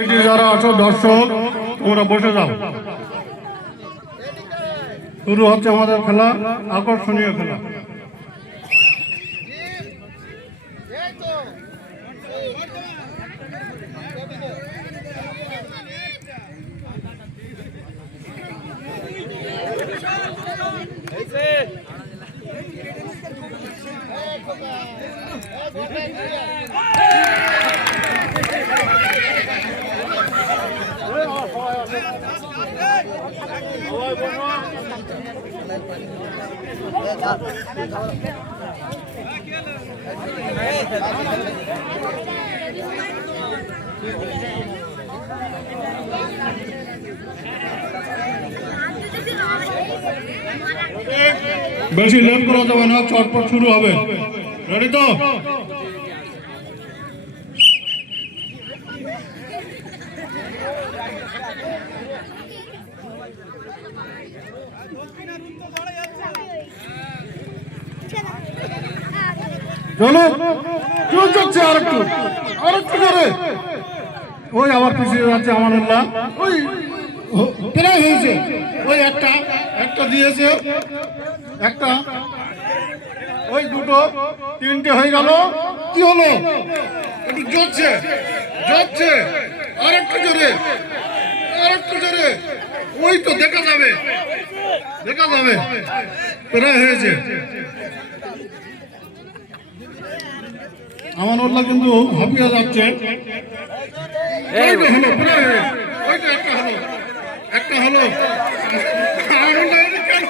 যারা আছো দর্শক তোমরা বসে যাও। শুরু হচ্ছে আমাদের খেলা, আকর্ষণীয় খেলা। বেশি লেট করা যাবে না, চটপট শুরু হবে। রেডি তো? চলো কেউ যাচ্ছে, আরেকটু করে। ওই আবার পিছিয়ে যাচ্ছে আমানুল্লাহ। ওই প্রায় হয়েছে, ওই একটা দিয়েছে, একটা, ওই দুটো, তিনটে হয়ে গেল। কি হলো? একটু জোরছে, আরেকটু জোরে, ওই তো দেখা যাবে, প্রায় হয়েছে। আমানুল্লাহ কিন্তু হাঁপিয়ে যাচ্ছে। হলো, প্রায় ওই তো একটা হলো। আমানুল্লাহ কেন?